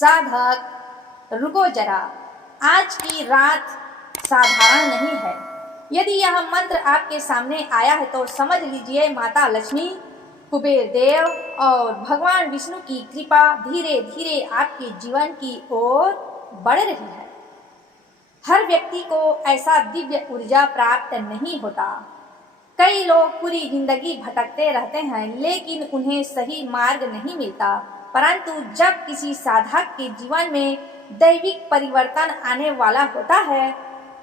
साधक रुको जरा, आज की रात साधारण नहीं है। यदि यह मंत्र आपके सामने आया है तो समझ लीजिए माता लक्ष्मी, कुबेर देव और भगवान विष्णु की कृपा धीरे धीरे आपके जीवन की ओर बढ़ रही है। हर व्यक्ति को ऐसा दिव्य ऊर्जा प्राप्त नहीं होता। कई लोग पूरी जिंदगी भटकते रहते हैं लेकिन उन्हें सही मार्ग नहीं मिलता, परंतु जब किसी साधक के जीवन में दैविक परिवर्तन आने वाला होता है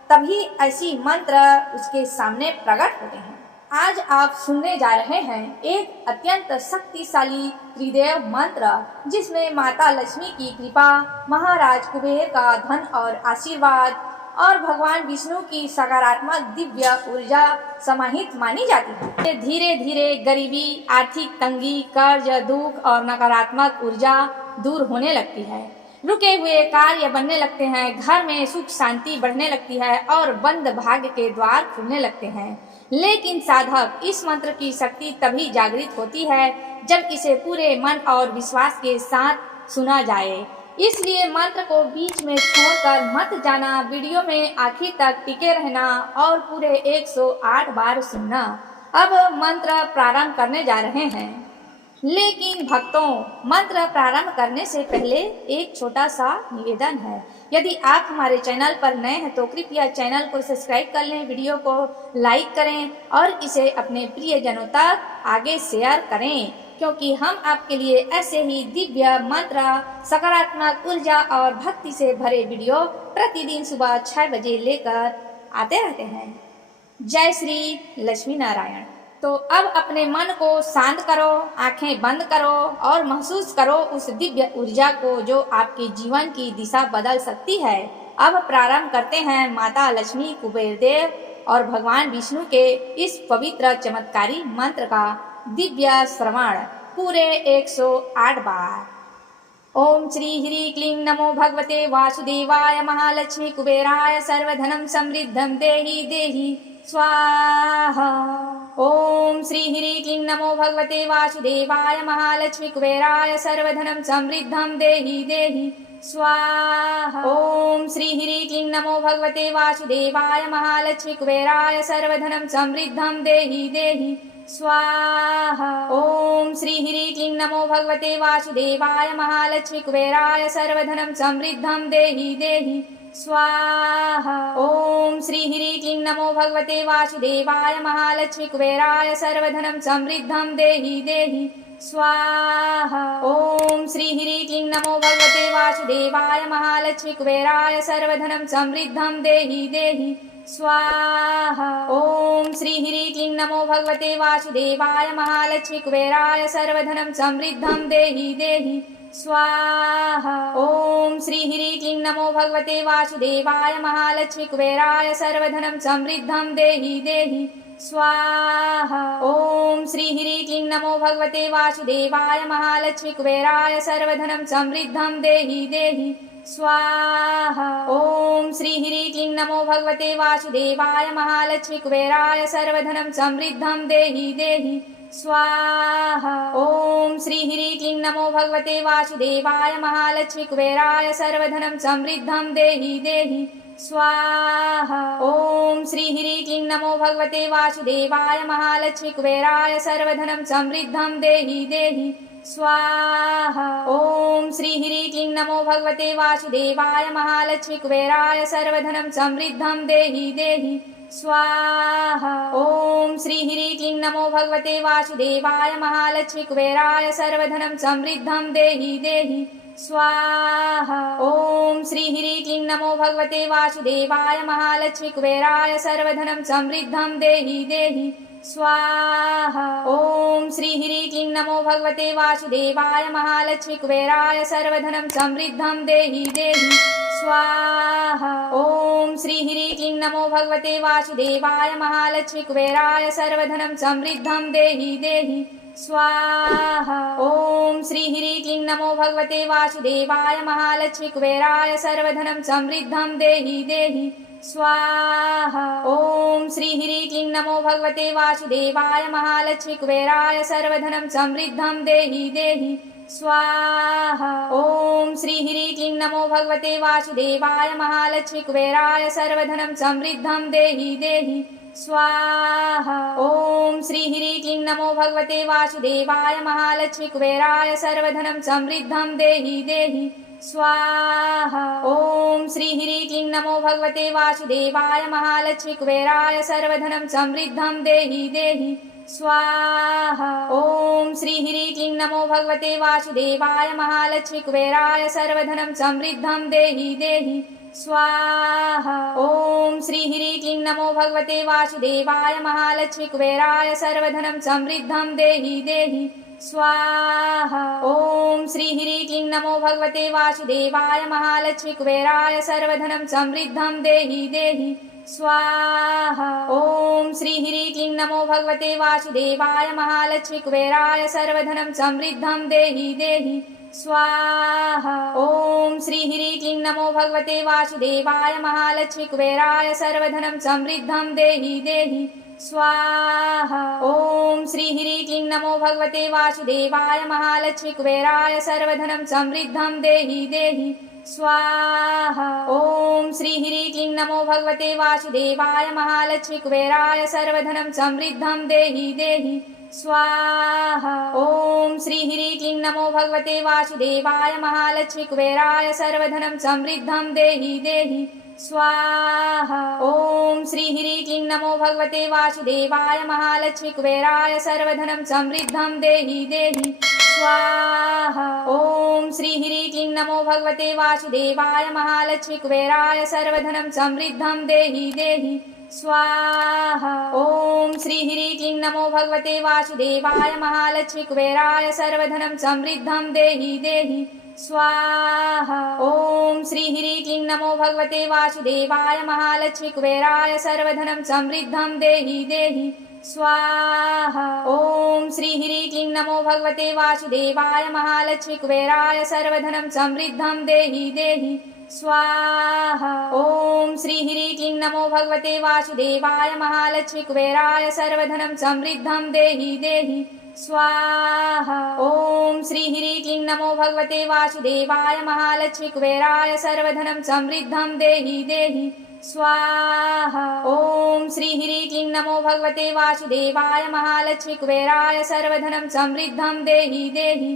तभी ऐसी मंत्र उसके सामने प्रकट होते हैं। आज आप सुनने जा रहे हैं एक अत्यंत शक्तिशाली त्रिदेव मंत्र जिसमें माता लक्ष्मी की कृपा, महाराज कुबेर का धन और आशीर्वाद और भगवान विष्णु की सकारात्मक दिव्य ऊर्जा समाहित मानी जाती है। धीरे धीरे गरीबी, आर्थिक तंगी, कर्ज, दुख और नकारात्मक ऊर्जा दूर होने लगती है। रुके हुए कार्य बनने लगते हैं, घर में सुख शांति बढ़ने लगती है और बंद भाग्य के द्वार खुलने लगते हैं। लेकिन साधक इस मंत्र की शक्ति तभी जागृत होती है जब इसे पूरे मन और विश्वास के साथ सुना जाए। इसलिए मंत्र को बीच में छोड़कर मत जाना, वीडियो में आखिर तक टिके रहना और पूरे 108 बार सुनना। अब मंत्र प्रारंभ करने जा रहे हैं। लेकिन भक्तों, मंत्र प्रारंभ करने से पहले एक छोटा सा निवेदन है। यदि आप हमारे चैनल पर नए हैं तो कृपया चैनल को सब्सक्राइब कर लें, वीडियो को लाइक करें और इसे अपने प्रियजनों तक आगे शेयर करें, क्योंकि हम आपके लिए ऐसे ही दिव्य मंत्र, सकारात्मक ऊर्जा और भक्ति से भरे वीडियो प्रतिदिन सुबह 6 बजे लेकर आते रहते हैं। जय श्री लक्ष्मी नारायण। तो अब अपने मन को शांत करो, आंखें बंद करो और महसूस करो उस दिव्य ऊर्जा को जो आपके जीवन की दिशा बदल सकती है। अब प्रारंभ करते हैं माता लक्ष्मी, कुबेर देव और भगवान विष्णु के इस पवित्र चमत्कारी मंत्र का दिव्य श्रवण पूरे 108 बार। ओम श्री ह्रीं क्लीं नमो भगवते वासुदेवाय, महालक्ष्मी कुबेराय सर्वधनम समृद्धं देहि देहि स्वाहा। ओम श्री ह्रीं क्लीं नमो भगवते वासुदेवाय, महालक्ष्मी कुबेराय सर्वधनम समृद्धं देहि देहि स्वाहा। ओम श्री ह्रीं क्लीं नमो भगवते वासुदेवाय, महालक्ष्मी कुबेराय सर्वधनम समृद्धं देहि देहि स्वाहा। ओम श्री ह्रीं क्लीं नमो भगवते वासुदेवाय, महालक्ष्मी कुबेराय सर्वधनम समृद्धं देहि देहि स्वाहा। ओम श्री ह्रीं क्लीं नमो भगवते वासुदेवाय, महालक्ष्मी कुबेराय सर्वधनम समृद्धं देहि देहि स्वाहा। ओम श्री ह्रीं क्लीं नमो भगवते वासुदेवाय, महालक्ष्मी कुबेराय सर्वधनम समृद्धं देहि देहि स्वाहा। ओम श्री ह्रीं क्लीं नमो भगवते वासुदेवाय, महालक्ष्मी कुबेराय सर्वधनम समृद्धं देहि देहि स्वाहा। ओम श्री ह्रीं क्लीं नमो भगवते वासुदेवाय, महालक्ष्मी कुबेराय सर्वधनम समृद्धं देहि देहि स्वाहा। ओम श्री ह्रीं क्लीं नमो भगवते वासुदेवाय, महालक्ष्मी कुबेराय सर्वधनम समृद्धं देहि देहि स्वाहा। ओम श्री ह्रीं क्लीं नमो भगवते वासुदेवाय, महालक्ष्मी कुबेराय सर्वधनम समृद्धं देहि देहि स्वाहा। ओम श्री ह्रीं क्लीं नमो भगवते वासुदेवाय, महालक्ष्मी कुबेराय सर्वधनम समृद्धं देहि देहि स्वाहा। ओम श्री ह्रीं क्लीं नमो भगवते वासुदेवाय, महालक्ष्मी कुबेराय सर्वधनम समृद्धं देहि देहि स्वाहा। ओम श्री ह्रीं क्लीं नमो भगवते वासुदेवाय, महालक्ष्मी कुबेराय सर्वधनम समृद्धं देहि देहि स्वाहा। ओम श्री ह्रीं क्लीं नमो भगवते वासुदेवाय, महालक्ष्मी कुबेराय सर्वधनम समृद्धं देहि देहि स्वाहा। ओम श्री ह्रीं क्लीं नमो भगवते वासुदेवाय, महालक्ष्मी कुबेराय सर्वधनम समृद्धं देहि देहि स्वाहा। ओम श्री ह्रीं क्लीं नमो भगवते वासुदेवाय, महालक्ष्मी कुबेराय सर्वधनम समृद्धं देहि देहि स्वाहा। ओम श्री ह्रीं क्लीं नमो भगवते वासुदेवाय, महालक्ष्मी कुबेराय सर्वधनम समृद्धं देहि देहि स्वाहा। ओम श्री ह्रीं क्लीं नमो भगवते वासुदेवाय, महालक्ष्मी कुबेराय सर्वधनम समृद्धं देहि देहि स्वाहा। ओम श्री ह्रीं क्लीं नमो भगवते वासुदेवाय, महालक्ष्मी कुबेराय सर्वधनम समृद्धं देहि देहि स्वाहा। ॐ श्री ह्रीं क्लीं नमो भगवते वासुदेवाय महालक्ष्मी कुबेराय सर्वधनं समृद्धं देहि देहि स्वाहा। ॐ श्री ह्रीं क्लीं नमो भगवते वासुदेवाय महालक्ष्मी कुबेराय सर्वधनं समृद्धं देहि देहि स्वाहा। ॐ श्री ह्रीं क्लीं नमो भगवते वासुदेवाय महालक्ष्मी कुबेराय सर्वधनं समृद्धं देहि देहि स्वाहा। ॐ श्री ह्रीं क्लीं नमो भगवते वासुदेवाय महालक्ष्मी कुबेराय सर्वधनं समृद्धं देहि देहि स्वाहा। ॐ श्री ह्रीं क्लीं नमो भगवते वासुदेवाय महालक्ष्मी कुबेराय सर्वधनं समृद्धं देहि देहि स्वाहा। ॐ श्री ह्रीं क्लीं नमो भगवते वासुदेवाय महालक्ष्मी कुबेराय सर्वधनं समृद्धं देहि देहि स्वाहा। ॐ श्री ह्रीं क्लीं नमो भगवते वासुदेवाय महालक्ष्मी कुबेराय सर्वधनं समृद्धं देहि देहि स्वाहा। ॐ श्री ह्रीं क्लीं नमो भगवते वासुदेवाय महालक्ष्मी कुबेराय सर्वधनं समृद्धं देहि देहि स्वाहा। ॐ श्री ह्रीं क्लीं नमो भगवते वासुदेवाय महालक्ष्मी कुबेराय सर्वधनं समृद्धं देहि देहि स्वाहा। ॐ श्री ह्रीं क्लीं नमो भगवते वासुदेवाय महालक्ष्मी कुबेराय सर्वधनं समृद्धं देहि देहि स्वाहा। ॐ श्री ह्रीं क्लीं नमो भगवते वासुदेवाय महालक्ष्मी कुबेराय सर्वधनं समृद्धं देहि देहि स्वाहा। ॐ श्री ह्रीं क्लीं नमो भगवते वासुदेवाय महालक्ष्मी कुबेराय सर्वधनं समृद्धं देहि देहि स्वाहा। ॐ श्री ह्रीं क्लीं नमो भगवते वासुदेवाय महालक्ष्मी कुबेराय सर्वधनं समृद्धं देहि देहि स्वाहा। ॐ श्री ह्रीं क्लीं नमो भगवते वासुदेवाय महालक्ष्मी कुबेराय सर्वधनं समृद्धं देहि देहि स्वाहा। ॐ श्री ह्रीं क्लीं नमो भगवते वासुदेवाय महालक्ष्मी कुबेराय सर्वधनं समृद्धं देहि देहि स्वाहा। ॐ श्री ह्रीं क्लीं नमो भगवते वासुदेवाय महालक्ष्मी कुबेराय सर्वधनं समृद्धं देहि देहि स्वाहा। ॐ श्री ह्रीं क्लीं नमो भगवते वासुदेवाय महालक्ष्मी कुबेराय सर्वधनं समृद्धं देहि देहि स्वाहा। ॐ श्री ह्रीं क्लीं नमो भगवते वासुदेवाय महालक्ष्मी कुबेराय सर्वधनं समृद्धं देहि देहि स्वाहा। ॐ श्री ह्रीं क्लीं नमो भगवते वासुदेवाय महालक्ष्मी कुबेराय सर्वधनं समृद्धं देहि देहि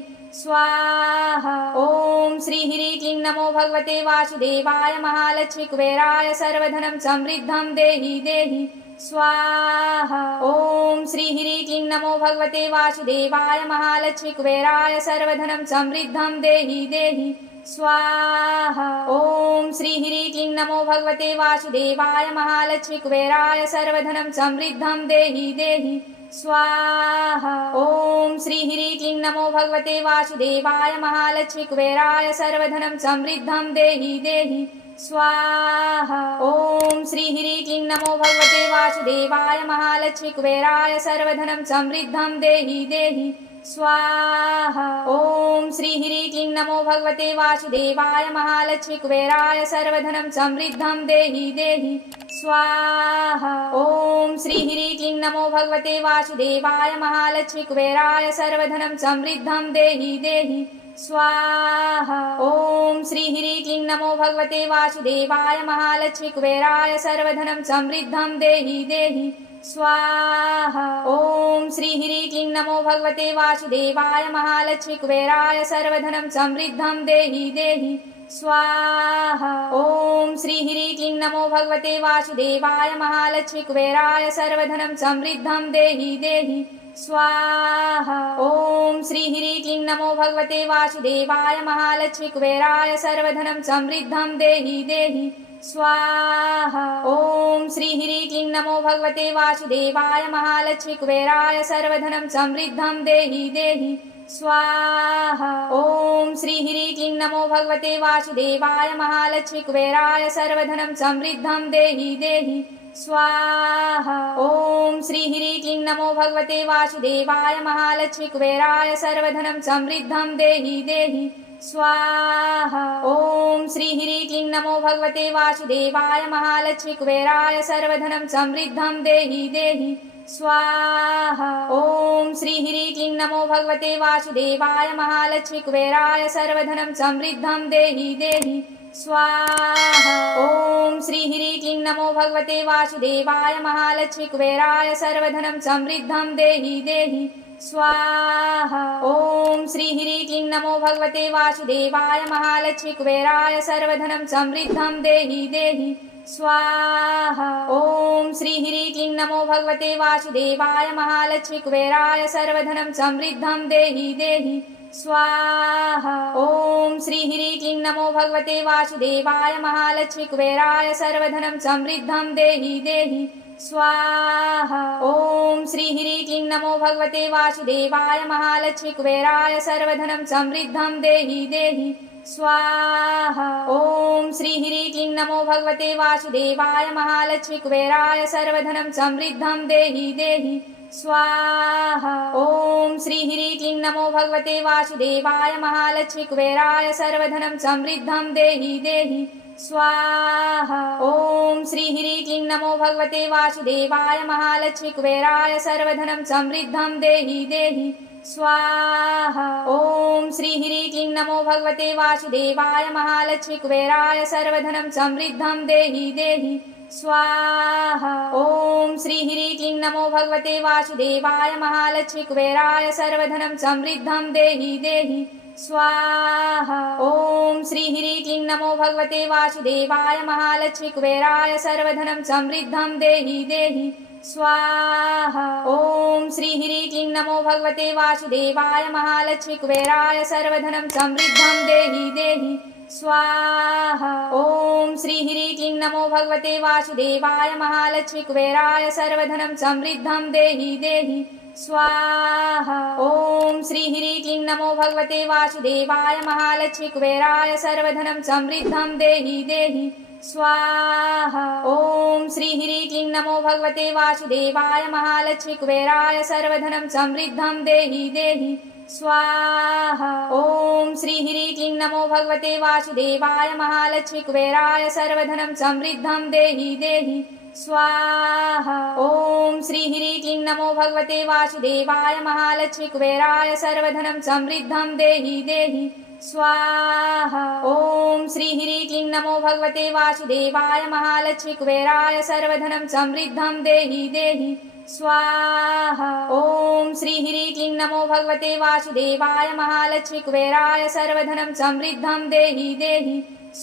स्वाहा। ॐ श्री ह्रीं क्लीं नमो भगवते वासुदेवाय महालक्ष्मी कुबेराय सर्वधनं समृद्धं देहि देहि स्वाहा। ॐ श्री ह्रीं क्लीं नमो भगवते वासुदेवाय महालक्ष्मी कुबेराय सर्वधनं समृद्धं देहि देहि स्वाहा। ॐ श्री ह्रीं क्लीं नमो भगवते वासुदेवाय महालक्ष्मी कुबेराय सर्वधनं समृद्धं देहि देहि स्वाहा। ॐ श्री ह्रीं क्लीं नमो भगवते वासुदेवाय महालक्ष्मी कुबेराय सर्वधनं समृद्धं देहि देहि स्वाहा। ॐ श्री ह्रीं क्लीं नमो भगवते वासुदेवाय महालक्ष्मी कुबेराय सर्वधनं समृद्धं देहि देहि स्वाहा। ॐ श्री ह्रीं क्लीं नमो भगवते वासुदेवाय महालक्ष्मी कुबेराय सर्वधनं समृद्धं देहि देहि स्वाहा। ॐ श्री ह्रीं क्लीं नमो भगवते वासुदेवाय महालक्ष्मी कुबेराय सर्वधनं समृद्धं देहि देहि स्वाहा। ॐ श्री ह्रीं क्लीं नमो भगवते वासुदेवाय महालक्ष्मी कुबेराय सर्वधनं समृद्धं देहि देहि स्वाहा। ॐ श्री ह्रीं क्लीं नमो भगवते वासुदेवाय महालक्ष्मी कुबेराय सर्वधनं समृद्धं देहि देहि स्वाहा। ॐ श्री ह्रीं क्लीं नमो भगवते वासुदेवाय महालक्ष्मी कुबेराय सर्वधनं समृद्धं देहि देहि स्वाहा। ॐ श्री ह्रीं क्लीं नमो भगवते वासुदेवाय महालक्ष्मी कुबेराय सर्वधनं समृद्धं देहि देहि स्वाहा। ॐ श्री ह्रीं क्लीं नमो भगवते वासुदेवाय महालक्ष्मी कुबेराय सर्वधनं समृद्धं देहि देहि स्वाहा। ॐ श्री ह्रीं क्लीं नमो भगवते वासुदेवाय महालक्ष्मी कुबेराय सर्वधनं समृद्धं देहि देहि स्वाहा। ॐ श्री ह्रीं क्लीं नमो भगवते वासुदेवाय महालक्ष्मी कुबेराय सर्वधनं समृद्धं देहि देहि स्वाहा। ॐ श्री ह्रीं क्लीं नमो भगवते वासुदेवाय महालक्ष्मी कुबेराय सर्वधनं समृद्धं देहि देहि स्वाहा। ॐ श्री ह्रीं क्लीं नमो भगवते वासुदेवाय महालक्ष्मी कुबेराय सर्वधनं समृद्धं देहि देहि स्वाहा। ॐ श्री ह्रीं क्लीं नमो भगवते वासुदेवाय महालक्ष्मी कुबेराय सर्वधनं समृद्धं देहि देहि स्वाहा। ॐ श्री ह्रीं क्लीं नमो भगवते वासुदेवाय महालक्ष्मी कुबेराय सर्वधनं समृद्धं देहि देहि स्वाहा। ॐ श्री ह्रीं क्लीं नमो भगवते वासुदेवाय महालक्ष्मी कुबेराय सर्वधनं समृद्धं देहि देहि स्वाहा। ॐ श्री ह्रीं क्लीं नमो भगवते वासुदेवाय महालक्ष्मी कुबेराय सर्वधनं समृद्धं देहि देहि स्वाहा। ॐ श्री ह्रीं क्लीं नमो भगवते वासुदेवाय महालक्ष्मी कुबेराय सर्वधनं समृद्धं देहि देहि स्वाहा। ॐ श्री ह्रीं क्लीं नमो भगवते वासुदेवाय महालक्ष्मी कुबेराय सर्वधनं समृद्धं देहि देहि स्वाहा। ॐ श्री ह्रीं क्लीं नमो भगवते वासुदेवाय महालक्ष्मी कुबेराय सर्वधनं समृद्धं देहि देहि स्वाहा। ॐ श्री ह्रीं क्लीं नमो भगवते वासुदेवाय महालक्ष्मी कुबेराय सर्वधनं समृद्धं देहि देहि स्वाहा। ॐ श्री ह्रीं क्लीं नमो भगवते वासुदेवाय महालक्ष्मी कुबेराय सर्वधनं समृद्धं देहि देहि स्वाहा। ॐ श्री ह्रीं क्लीं नमो भगवते वासुदेवाय महालक्ष्मी कुबेराय सर्वधनं समृद्धं देहि देहि स्वाहा। ॐ श्री ह्रीं क्लीं नमो भगवते वासुदेवाय महालक्ष्मी कुबेराय सर्वधनं समृद्धं देहि देहि स्वाहा। ॐ श्री ह्रीं क्लीं नमो भगवते वासुदेवाय महालक्ष्मी कुबेराय सर्वधनं समृद्धं देहि देहि स्वाहा। ॐ श्री ह्रीं क्लीं नमो भगवते वासुदेवाय महालक्ष्मी कुबेराय सर्वधनं समृद्धं देहि देहि स्वाहा। ॐ श्री ह्रीं क्लीं नमो भगवते वासुदेवाय महालक्ष्मी कुबेराय सर्वधनं समृद्धं देहि देहि स्वाहा। ॐ श्री ह्रीं क्लीं नमो भगवते वासुदेवाय महालक्ष्मी कुबेराय सर्वधनं समृद्धं देहि देहि स्वाहा। ॐ श्री ह्रीं क्लीं नमो भगवते वासुदेवाय महालक्ष्मी कुबेराय सर्वधनं समृद्धं देहि देहि स्वाहा। ॐ श्री ह्रीं क्लीं नमो भगवते वासुदेवाय महालक्ष्मी कुबेराय सर्वधनं समृद्धं देहि देहि स्वाहा। ॐ श्री ह्रीं क्लीं नमो भगवते वासुदेवाय महालक्ष्मी कुबेराय सर्वधनं समृद्धं देहि देहि स्वाहा। ॐ श्री ह्रीं क्लीं नमो भगवते वासुदेवाय महालक्ष्मी कुबेराय सर्वधनं समृद्धं देहि देहि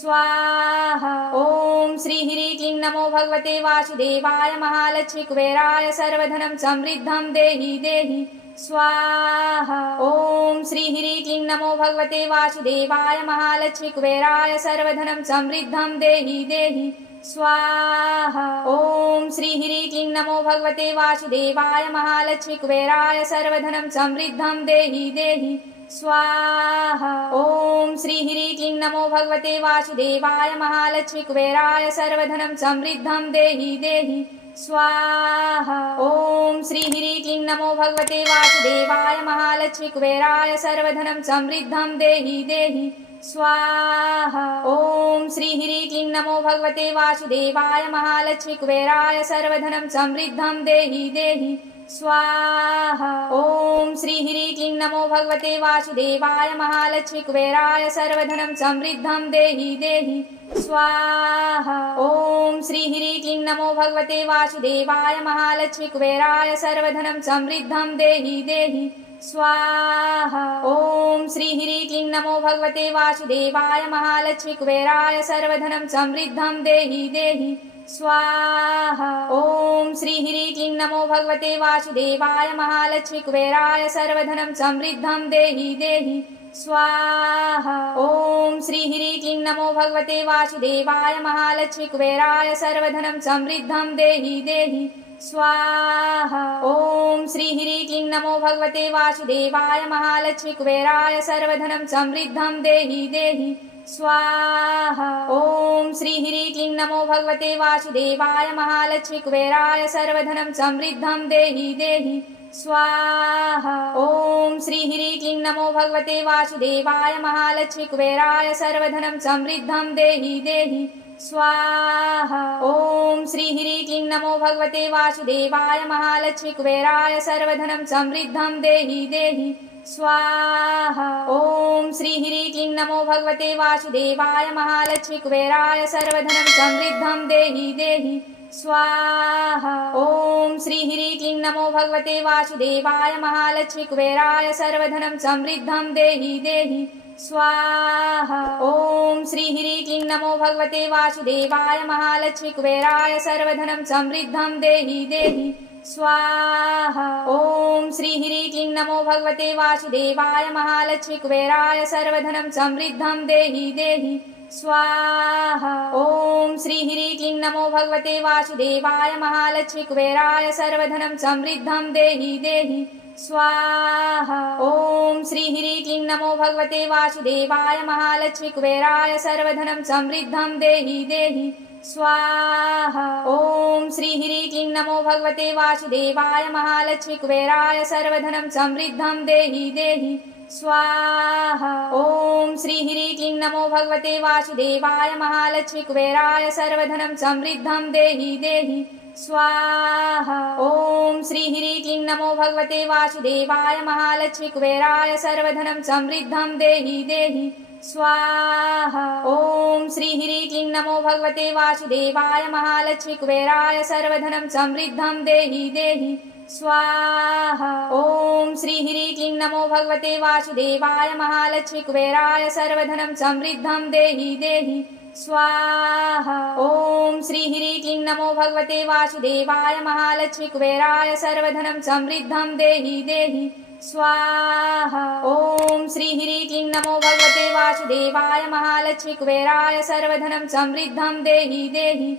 स्वाहा। ॐ श्री ह्रीं क्लीं नमो भगवते वासुदेवाय महालक्ष्मी कुबेराय सर्वधनं समृद्धं देहि देहि स्वाहा। ॐ श्री ह्रीं क्लीं नमो भगवते वासुदेवाय महालक्ष्मी कुबेराय सर्वधनं समृद्धं देहि देहि स्वाहा। ॐ श्री ह्रीं क्लीं नमो भगवते वासुदेवाय महालक्ष्मी कुबेराय सर्वधनं समृद्धं देहि देहि स्वाहा। ॐ श्री ह्रीं क्लीं नमो भगवते वासुदेवाय महालक्ष्मी कुबेराय सर्वधनं समृद्धं देहि देहि स्वाहा। ॐ श्री ह्रीं क्लीं नमो भगवते वासुदेवाय महालक्ष्मी कुबेराय सर्वधनं समृद्धं देहि देहि स्वाहा। ॐ श्री ह्रीं क्लीं नमो भगवते वासुदेवाय महालक्ष्मी कुबेराय सर्वधनं समृद्धं देहि देहि स्वाहा। ॐ श्री ह्रीं क्लीं नमो भगवते वासुदेवाय महालक्ष्मी कुबेराय सर्वधनं समृद्धं देहि देहि स्वाहा। ॐ श्री ह्रीं क्लीं नमो भगवते वासुदेवाय महालक्ष्मी कुबेराय सर्वधनं समृद्धं देहि देहि स्वाहा। ॐ श्री ह्रीं क्लीं नमो भगवते वासुदेवाय महालक्ष्मी कुबेराय सर्वधनं समृद्धं देहि देहि स्वाहा। ॐ श्री ह्रीं क्लीं नमो भगवते वासुदेवाय महालक्ष्मी कुबेराय सर्वधनं समृद्धं देहि देहि स्वाहा। ॐ श्री ह्रीं क्लीं नमो भगवते वासुदेवाय महालक्ष्मी कुबेराय सर्वधनं समृद्धं देहि देहि स्वाहा। ॐ श्री ह्रीं क्लीं नमो भगवते वासुदेवाय महालक्ष्मी कुबेराय सर्वधनं समृद्धं देहि देहि स्वाहा। ॐ श्री ह्रीं क्लीं नमो भगवते वासुदेवाय महालक्ष्मी कुबेराय सर्वधनं समृद्धं देहि देहि स्वाहा। ॐ श्री ह्रीं क्लीं नमो भगवते वासुदेवाय महालक्ष्मी कुबेराय सर्वधनं समृद्धं देहि देहि स्वाहा। ॐ श्री ह्रीं क्लीं नमो भगवते वासुदेवाय महालक्ष्मी कुबेराय सर्वधनं समृद्धं देहि देहि स्वाहा। ॐ श्री ह्रीं क्लीं नमो भगवते वासुदेवाय महालक्ष्मी कुबेराय सर्वधनं समृद्धं देहि देहि स्वाहा। ॐ श्री ह्रीं क्लीं नमो भगवते वासुदेवाय महालक्ष्मी कुबेराय सर्वधनं समृद्धं देहि देहि स्वाहा। ॐ श्री ह्रीं क्लीं नमो भगवते वासुदेवाय महालक्ष्मी कुबेराय सर्वधनं समृद्धं देहि देहि स्वाहा। ॐ श्री ह्रीं क्लीं नमो भगवते वासुदेवाय महालक्ष्मी कुबेराय सर्वधनं समृद्धं देहि देहि स्वाहा। ॐ श्री ह्रीं क्लीं नमो भगवते वासुदेवाय महालक्ष्मी कुबेराय सर्वधनं समृद्धं देहि देहि स्वाहा। ॐ श्री ह्रीं क्लीं नमो भगवते वासुदेवाय महालक्ष्मी कुबेराय सर्वधनं समृद्धं देहि देहि स्वाहा। ॐ श्री ह्रीं क्लीं नमो भगवते वासुदेवाय महालक्ष्मी कुबेराय सर्वधनं समृद्धं देहि देहि स्वाहा। ॐ श्री ह्रीं क्लीं नमो भगवते वासुदेवाय महालक्ष्मी कुबेराय सर्वधनं समृद्धं देहि देहि स्वाहा। ॐ श्री ह्रीं क्लीं नमो भगवते वासुदेवाय महालक्ष्मी कुबेराय सर्वधनं समृद्धं देहि देहि स्वाहा। ॐ श्री ह्रीं क्लीं नमो भगवते वासुदेवाय महालक्ष्मी कुबेराय सर्वधनं समृद्धं देहि देहि स्वाहा। ॐ श्री ह्रीं क्लीं नमो भगवते वासुदेवाय महालक्ष्मी कुबेराय सर्वधनं समृद्धं देहि देहि स्वाहा। ॐ श्री ह्रीं क्लीं नमो भगवते वासुदेवाय महालक्ष्मी कुबेराय सर्वधनं समृद्धं देहि देहि स्वाहा। ॐ श्री ह्रीं क्लीं नमो भगवते वासुदेवाय महालक्ष्मी कुबेराय सर्वधनं समृद्धं देहि देहि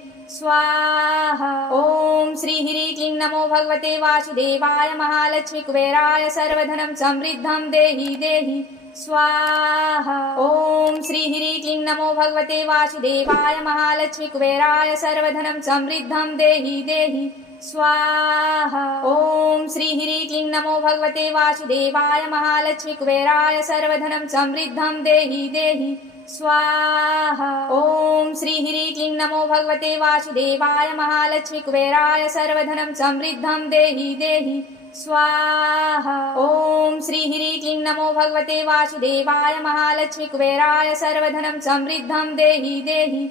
स्वाहा। ॐ श्री ह्रीं क्लीं नमो भगवते वासुदेवाय महालक्ष्मी कुबेराय सर्वधनं समृद्धं देहि देहि स्वाहा। ॐ श्री ह्रीं क्लीं नमो भगवते वासुदेवाय महालक्ष्मी कुबेराय सर्वधनं समृद्धं देहि देहि स्वाहा। ॐ श्री ह्रीं क्लीं नमो भगवते वासुदेवाय महालक्ष्मी कुबेराय सर्वधनं समृद्धं देहि देहि स्वाहा। ॐ श्री ह्रीं क्लीं नमो भगवते वासुदेवाय महालक्ष्मी कुबेराय सर्वधनं समृद्धं देहि देहि स्वाहा। ॐ श्री ह्रीं क्लीं नमो भगवते वासुदेवाय महालक्ष्मी कुबेराय सर्वधनं समृद्धं देहि देहि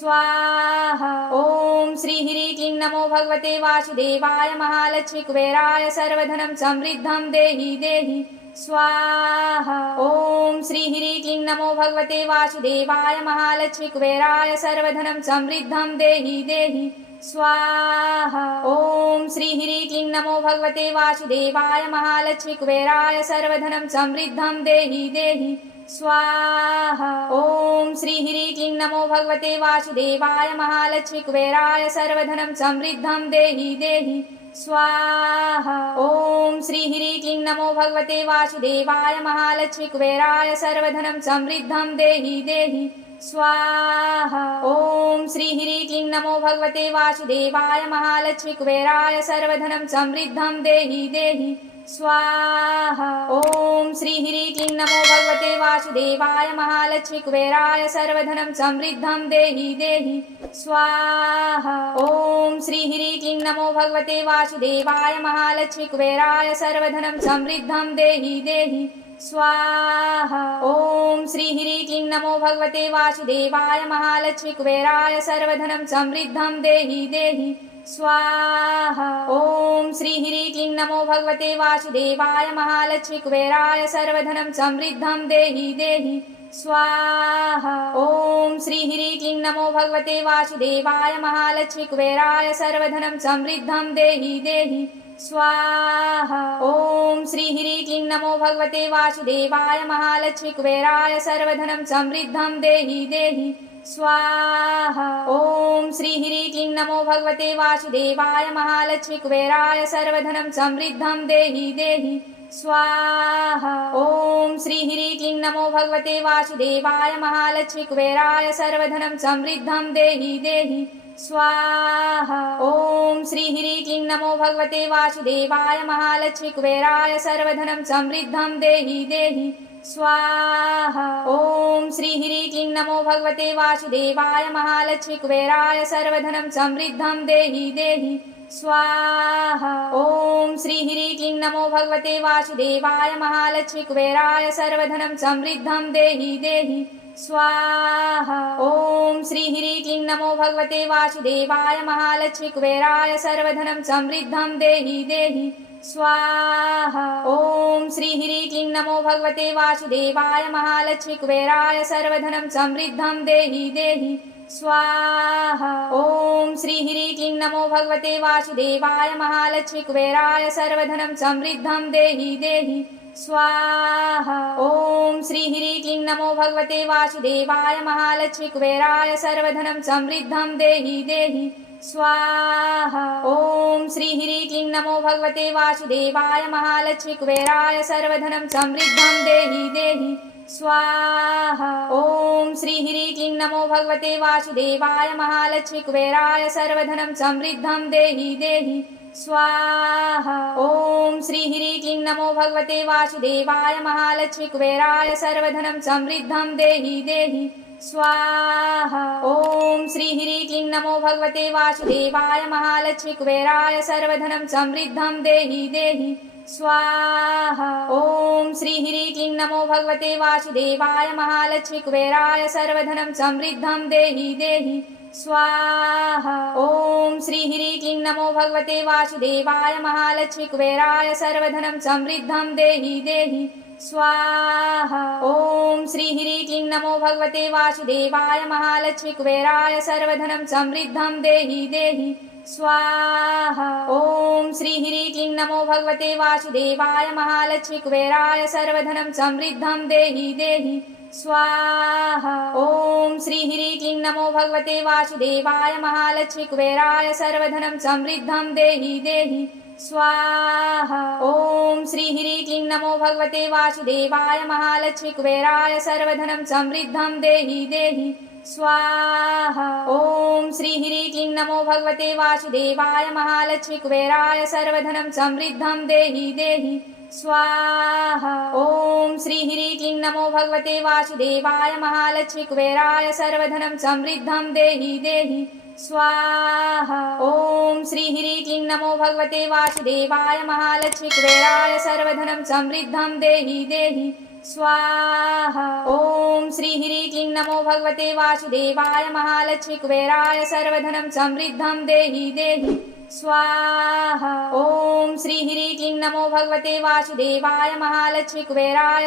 स्वाहा। ॐ श्री ह्रीं क्लीं नमो भगवते वासुदेवाय महालक्ष्मी कुबेराय सर्वधनं समृद्धं देहि देहि स्वाहा। ॐ श्री ह्रीं क्लीं नमो भगवते वासुदेवाय महालक्ष्मी कुबेराय सर्वधनं समृद्धं देहि देहि स्वाहा। ॐ श्री ह्रीं क्लीं नमो भगवते वासुदेवाय महालक्ष्मी कुबेराय सर्वधनं समृद्धं देहि देहि स्वाहा। ॐ श्री ह्रीं क्लीं नमो भगवते वासुदेवाय महालक्ष्मी कुबेराय सर्वधनं समृद्धं देहि देहि स्वाहा। ॐ श्री ह्रीं क्लीं नमो भगवते वासुदेवाय महालक्ष्मी कुबेराय सर्वधनं समृद्धं देहि देहि स्वाहा। ॐ श्री ह्रीं क्लीं नमो भगवते वासुदेवाय महालक्ष्मी कुबेराय सर्वधनं समृद्धं देहि देहि स्वाहा। ॐ श्री ह्रीं क्लीं नमो भगवते वासुदेवाय महालक्ष्मी कुबेराय सर्वधनं समृद्धं देहि देहि स्वाहा। ॐ श्री ह्रीं क्लीं नमो भगवते वासुदेवाय महालक्ष्मी कुबेराय सर्वधनं समृद्धं देहि देहि स्वाहा। ॐ श्री ह्रीं क्लीं नमो भगवते वासुदेवाय महालक्ष्मी कुबेराय सर्वधनं समृद्धं देहि देहि स्वाहा। ॐ श्री ह्रीं क्लीं नमो भगवते वासुदेवाय महालक्ष्मी कुबेराय सर्वधनं समृद्धं देहि देहि स्वाहा। ॐ श्री ह्रीं क्लीं नमो भगवते वासुदेवाय महालक्ष्मी कुबेराय सर्वधनं समृद्धं देहि देहि स्वाहा। ॐ श्री ह्रीं क्लीं नमो भगवते वासुदेवाय महालक्ष्मी कुबेराय सर्वधनं समृद्धं देहि देहि स्वाहा। ॐ श्री ह्रीं क्लीं नमो भगवते वासुदेवाय महालक्ष्मी कुबेराय सर्वधनं समृद्धं देहि देहि स्वाहा। ॐ श्री ह्रीं क्लीं नमो भगवते वासुदेवाय महालक्ष्मी कुबेराय सर्वधनं समृद्धं देहि देहि स्वाहा। ॐ श्री ह्रीं क्लीं नमो भगवते वासुदेवाय महालक्ष्मी कुबेराय सर्वधनं समृद्धं देहि देहि स्वाहा। ओम श्री ह्रीं क्लीं नमो भगवते वासुदेवाय महालक्ष्मी कुबेराय सर्वधनं समृद्धं देहि देहि स्वाहा। ओम श्री ह्रीं क्लीं नमो भगवते वासुदेवाय महालक्ष्मी कुबेराय सर्वधनं समृद्धं देहि देहि स्वाहा। ओम श्री ह्रीं क्लीं नमो भगवते वासुदेवाय महालक्ष्मी कुबेराय सर्वधनं समृद्धं देहि देहि स्वाहा। ओम श्री ह्रीं क्लीं नमो भगवते वासुदेवाय महालक्ष्मी कुबेराय सर्वधनं समृद्धं देहि देहि स्वाहा। ओम श्री ह्रीं क्लीं नमो भगवते वासुदेवाय महालक्ष्मी कुबेराय सर्वधनं समृद्धं देहि देहि स्वाहा। ओम श्री ह्रीं क्लीं नमो भगवते वासुदेवाय महालक्ष्मी कुबेराय सर्वधनं समृद्धं देहि देहि स्वाहा। ओम श्री ह्रीं क्लीं नमो भगवते वासुदेवाय महालक्ष्मी कुबेराय सर्वधनं समृद्धं देहि देहि स्वाहा। ओम श्री ह्रीं क्लीं नमो भगवते वासुदेवाय महालक्ष्मी कुबेराय सर्वधनं समृद्धं देहि देहि स्वाहा। ओम श्री ह्रीं क्लीं नमो भगवते वासुदेवाय महालक्ष्मी कुबेराय सर्वधनं समृद्धं देहि देहि स्वाहा। ओम श्री ह्रीं क्लीं नमो भगवते वासुदेवाय महालक्ष्मी कुबेराय सर्वधनं समृद्धं देहि देहि स्वाहा। ओम श्री ह्रीं क्लीं नमो भगवते वासुदेवाय महालक्ष्मी कुबेराय सर्वधनं समृद्धं देहि देहि स्वाहा। ओम श्री ह्रीं क्लीं नमो भगवते वासुदेवाय महालक्ष्मी कुबेराय सर्वधनं समृद्धं देहि देहि स्वाहा। ओम श्री ह्रीं क्लीं नमो भगवते वासुदेवाय महालक्ष्मी कुबेराय सर्वधनं समृद्धं देहि देहि स्वाहा। ओम श्री ह्रीं क्लीं नमो भगवते वासुदेवाय महालक्ष्मी कुबेराय सर्वधनं समृद्धं देहि देहि स्वाहा। ओम श्री ह्रीं क्लीं नमो भगवते वासुदेवाय महालक्ष्मी कुबेराय सर्वधनं समृद्धं देहि देहि स्वाहा। ओम श्री ह्रीं क्लीं नमो भगवते वासुदेवाय महालक्ष्मी कुबेराय सर्वधनं समृद्धं देहि देहि स्वाहा। ओम श्री ह्रीं क्लीं नमो भगवते वासुदेवाय महालक्ष्मी कुबेराय सर्वधनं समृद्धं देहि देहि स्वाहा। ओम श्री ह्रीं क्लीं नमो भगवते वासुदेवाय महालक्ष्मी कुबेराय सर्वधनं समृद्धं देहि देहि स्वाहा। ओम श्री ह्रीं क्लीं नमो भगवते वासुदेवाय महालक्ष्मी कुबेराय सर्वधनं समृद्धं देहि देहि स्वाहा। ओम श्री ह्रीं क्लीं नमो भगवते वासुदेवाय महालक्ष्मी कुबेराय सर्वधनं समृद्धं देहि देहि स्वाहा। ओम श्री ह्रीं क्लीं नमो भगवते वासुदेवाय महालक्ष्मी कुबेराय